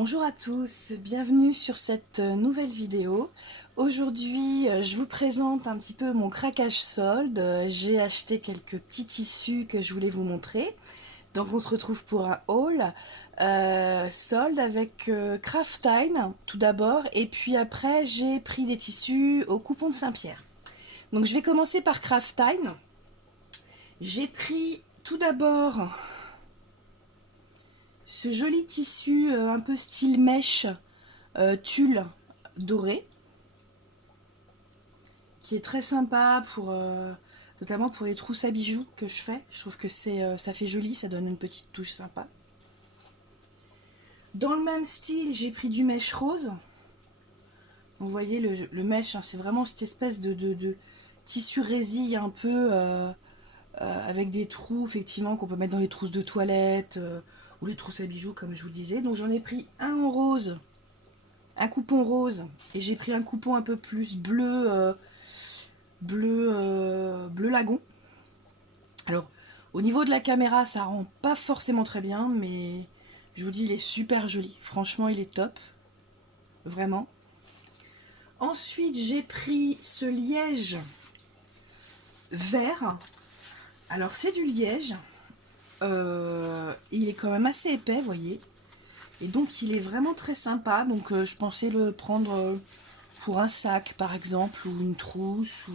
Bonjour à tous, bienvenue sur cette nouvelle vidéo. Aujourd'hui, je vous présente un petit peu mon craquage solde. J'ai acheté quelques petits tissus que je voulais vous montrer. Donc on se retrouve pour un haul solde avec Craftine tout d'abord, et puis après j'ai pris des tissus au coupon de Saint-Pierre. Donc je vais commencer par Craftine. J'ai pris tout d'abord ce joli tissu un peu style mèche, tulle doré, qui est très sympa pour notamment pour les trousses à bijoux que je fais. Je trouve que ça fait joli, ça donne une petite touche sympa. Dans le même style, j'ai pris du mèche rose. Vous voyez le mèche, hein, c'est vraiment cette espèce de tissu résille un peu avec des trous effectivement qu'on peut mettre dans les trousses de toilette ou les trousses à bijoux comme je vous disais. Donc j'en ai pris un en rose, un coupon rose, et j'ai pris un coupon un peu plus bleu, bleu lagon. Alors au niveau de la caméra ça rend pas forcément très bien, mais je vous dis il est super joli, franchement il est top, vraiment. Ensuite j'ai pris ce liège vert. Alors c'est du liège, il est quand même assez épais, vous voyez, et donc il est vraiment très sympa. Donc je pensais le prendre pour un sac par exemple, ou une trousse,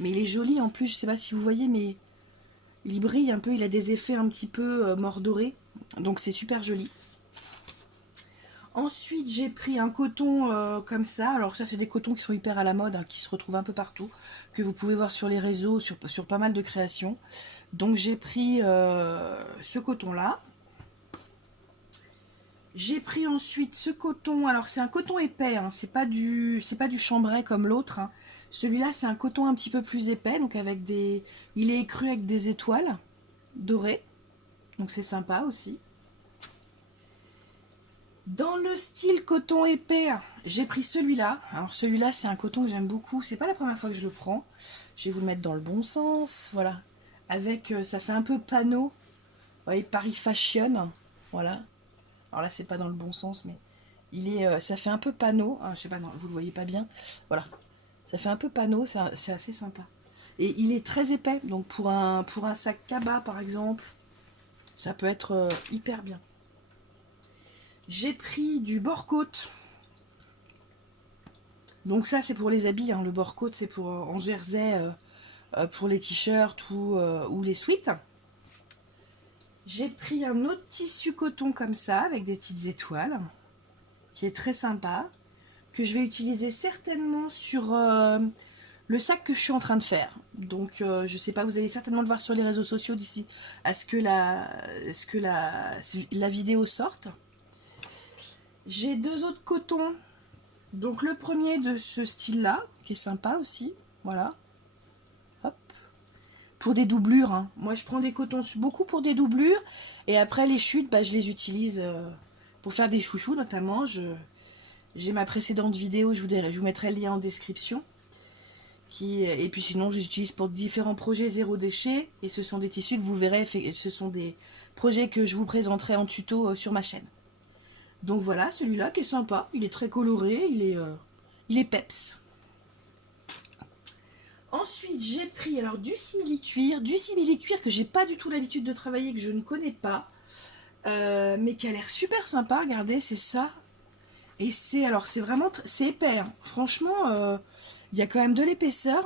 mais il est joli en plus. Je sais pas si vous voyez, mais il brille un peu, il a des effets un petit peu mordorés, donc c'est super joli. Ensuite j'ai pris un coton comme ça. Alors ça c'est des cotons qui sont hyper à la mode, hein, qui se retrouvent un peu partout, que vous pouvez voir sur les réseaux, sur pas mal de créations. Donc j'ai pris ce coton là. J'ai pris ensuite ce coton. Alors c'est un coton épais, hein, c'est pas du chambray comme l'autre, hein. Celui-là c'est un coton un petit peu plus épais, donc avec des, il est écru avec des étoiles dorées, donc c'est sympa aussi. Dans le style coton épais, j'ai pris celui-là. Alors celui-là c'est un coton que j'aime beaucoup, c'est pas la première fois que je le prends. Je vais vous le mettre dans le bon sens, voilà. Avec, ça fait un peu panneau, vous voyez, Paris Fashion, voilà. Alors là c'est pas dans le bon sens, mais il est, ça fait un peu panneau, hein, je sais pas, non, vous le voyez pas bien, voilà. Ça fait un peu panneau, c'est assez sympa. Et il est très épais, donc pour un sac cabas par exemple, ça peut être hyper bien. J'ai pris du bord-côte. Donc ça c'est pour les habits, hein. Le bord-côte c'est pour en jersey, pour les t-shirts ou les sweats. J'ai pris un autre tissu coton comme ça avec des petites étoiles, qui est très sympa, que je vais utiliser certainement sur le sac que je suis en train de faire. Donc je sais pas, vous allez certainement le voir sur les réseaux sociaux d'ici à ce que la vidéo sorte. J'ai deux autres cotons. Donc le premier de ce style là, qui est sympa aussi, voilà. Hop. Pour des doublures, hein. Moi je prends des cotons beaucoup pour des doublures, et après les chutes, bah, je les utilise pour faire des chouchous notamment. J'ai ma précédente vidéo, je vous mettrai le lien en description. Et puis sinon, je les utilise pour différents projets zéro déchet, et ce sont des tissus que vous verrez, ce sont des projets que je vous présenterai en tuto sur ma chaîne. Donc voilà, celui-là qui est sympa, il est très coloré, il est peps. Ensuite, j'ai pris alors du simili-cuir que j'ai pas du tout l'habitude de travailler, que je ne connais pas, mais qui a l'air super sympa. Regardez, c'est ça. Et c'est vraiment, c'est épais, hein. Franchement, il y a quand même de l'épaisseur.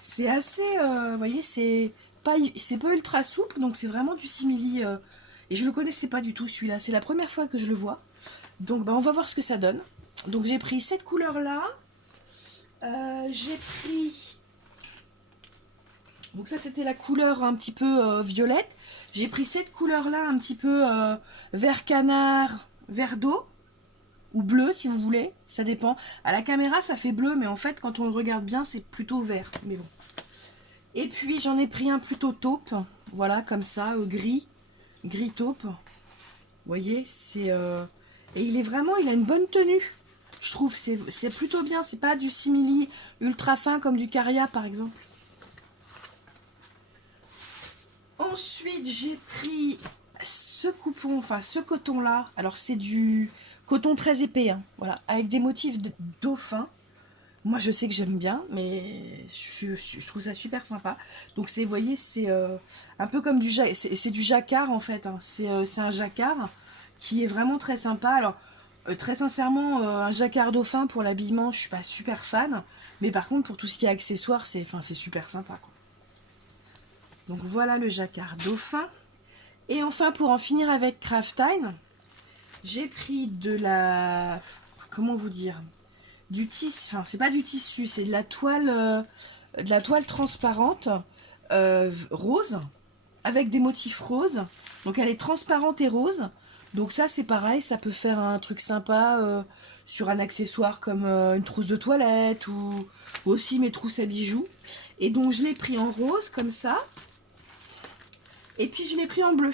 C'est assez, vous voyez, c'est pas ultra souple, donc c'est vraiment du simili. Et je le connaissais pas du tout celui-là. C'est la première fois que je le vois. Donc, bah, on va voir ce que ça donne. Donc, j'ai pris cette couleur-là. J'ai pris. Donc ça, c'était la couleur un petit peu violette. J'ai pris cette couleur-là, un petit peu vert canard, vert d'eau. Ou bleu si vous voulez, ça dépend. À la caméra ça fait bleu, mais en fait quand on le regarde bien c'est plutôt vert, mais bon. Et puis j'en ai pris un plutôt taupe, voilà, comme ça, gris taupe. Vous voyez, et il a une bonne tenue, je trouve. C'est plutôt bien, c'est pas du simili ultra fin comme du Caria par exemple. Ensuite j'ai pris ce coupon, enfin ce coton là. Alors c'est du Coton très épais, hein, voilà, avec des motifs de dauphin. Moi, je sais que j'aime bien, mais je trouve ça super sympa. Donc, vous voyez, c'est un peu comme c'est du jacquard, en fait. Hein. C'est un jacquard qui est vraiment très sympa. Alors, très sincèrement, un jacquard dauphin pour l'habillement, je suis pas super fan. Mais par contre, pour tout ce qui est accessoires, c'est super sympa, quoi. Donc, voilà le jacquard dauphin. Et enfin, pour en finir avec Craftime, j'ai pris de la... Comment vous dire ? Du tissu, enfin c'est pas du tissu, c'est de la toile transparente rose avec des motifs roses. Donc elle est transparente et rose. Donc ça c'est pareil, ça peut faire un truc sympa sur un accessoire comme une trousse de toilette ou aussi mes trousses à bijoux. Et donc je l'ai pris en rose comme ça. Et puis je l'ai pris en bleu.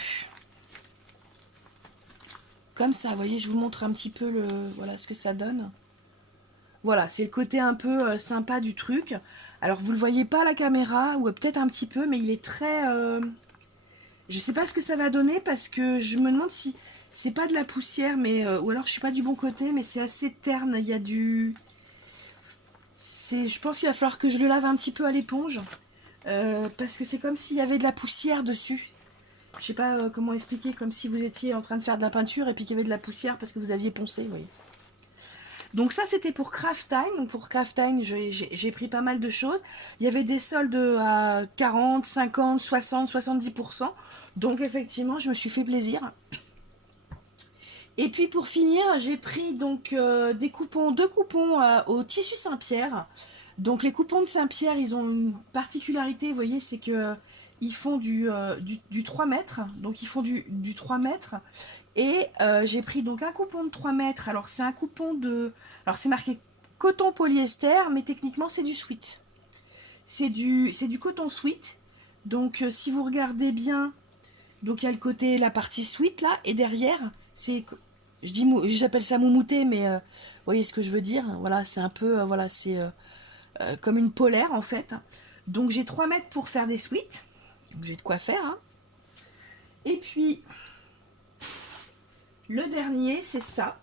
Comme ça, vous voyez, je vous montre un petit peu voilà ce que ça donne. Voilà, c'est le côté un peu sympa du truc. Alors, vous le voyez pas à la caméra, ou peut-être un petit peu, mais il est très... Je sais pas ce que ça va donner, parce que je me demande si c'est pas de la poussière, mais ou alors je suis pas du bon côté, mais c'est assez terne. Il y a du... Je pense qu'il va falloir que je le lave un petit peu à l'éponge, parce que c'est comme s'il y avait de la poussière dessus. Je sais pas comment expliquer, comme si vous étiez en train de faire de la peinture, et puis qu'il y avait de la poussière parce que vous aviez poncé, vous voyez. Donc ça c'était pour Craftime. Donc pour Craftime j'ai pris pas mal de choses. Il y avait des soldes à 40, 50, 60, 70%. Donc effectivement je me suis fait plaisir. Et puis pour finir j'ai pris donc deux coupons au tissu Saint-Pierre. Donc les coupons de Saint-Pierre ils ont une particularité, vous voyez, c'est que ils font du 3 mètres. Donc ils font du 3 mètres. Et j'ai pris donc un coupon de 3 mètres. Alors c'est un coupon de... Alors c'est marqué coton polyester, mais techniquement c'est du sweat. C'est du coton sweat. Donc si vous regardez bien, donc il y a le côté, la partie sweat là, et derrière, c'est... J'appelle ça moumouté, mais vous voyez ce que je veux dire. Voilà, c'est un peu... voilà, c'est comme une polaire en fait. Donc j'ai 3 mètres pour faire des sweats. Donc j'ai de quoi faire. Hein. Et puis... Le dernier, c'est ça.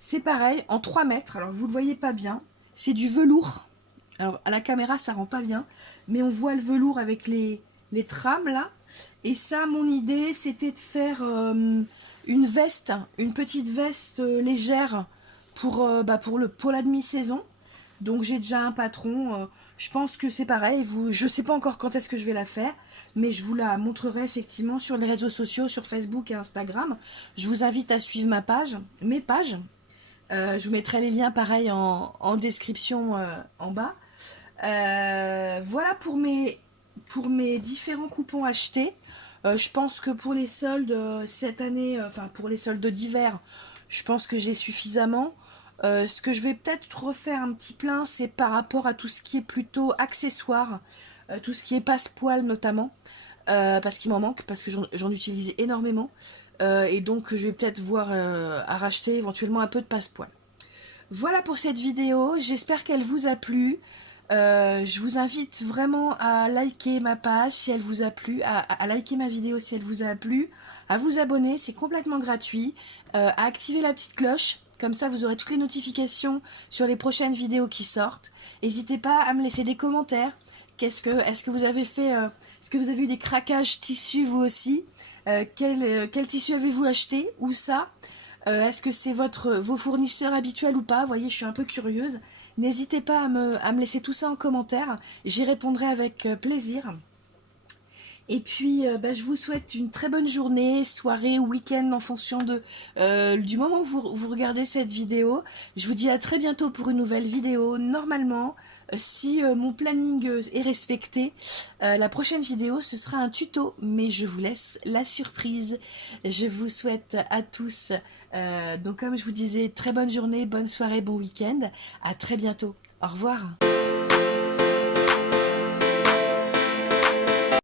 C'est pareil, en 3 mètres. Alors, vous ne le voyez pas bien. C'est du velours. Alors, à la caméra, ça rend pas bien. Mais on voit le velours avec les trames, là. Et ça, mon idée, c'était de faire une veste. Une petite veste légère pour la demi-saison. Donc, j'ai déjà un patron. Je pense que c'est pareil. Je ne sais pas encore quand est-ce que je vais la faire. Mais je vous la montrerai effectivement sur les réseaux sociaux, sur Facebook et Instagram. Je vous invite à suivre mes pages. Je vous mettrai les liens pareil en description en bas. Voilà pour mes différents coupons achetés. Je pense que pour les soldes cette année, enfin pour les soldes d'hiver, je pense que j'ai suffisamment. Ce que je vais peut-être refaire un petit plein, c'est par rapport à tout ce qui est plutôt accessoires, tout ce qui est passe-poil notamment, parce qu'il m'en manque, parce que j'en utilise énormément, et donc je vais peut-être voir à racheter éventuellement un peu de passe-poil. Voilà pour cette vidéo, j'espère qu'elle vous a plu. Je vous invite vraiment à liker ma page si elle vous a plu, à liker ma vidéo si elle vous a plu, à vous abonner, c'est complètement gratuit, à activer la petite cloche. Comme ça, vous aurez toutes les notifications sur les prochaines vidéos qui sortent. N'hésitez pas à me laisser des commentaires. Est-ce que vous avez fait... est-ce que vous avez eu des craquages tissus vous aussi quel tissu avez-vous acheté? Où ça? Est-ce que c'est vos fournisseurs habituels ou pas? Vous voyez, je suis un peu curieuse. N'hésitez pas à me laisser tout ça en commentaire. J'y répondrai avec plaisir. Et puis, je vous souhaite une très bonne journée, soirée ou week-end en fonction du moment où vous regardez cette vidéo. Je vous dis à très bientôt pour une nouvelle vidéo. Normalement, si mon planning est respecté, la prochaine vidéo, ce sera un tuto, mais je vous laisse la surprise. Je vous souhaite à tous, donc comme je vous disais, très bonne journée, bonne soirée, bon week-end. À très bientôt. Au revoir.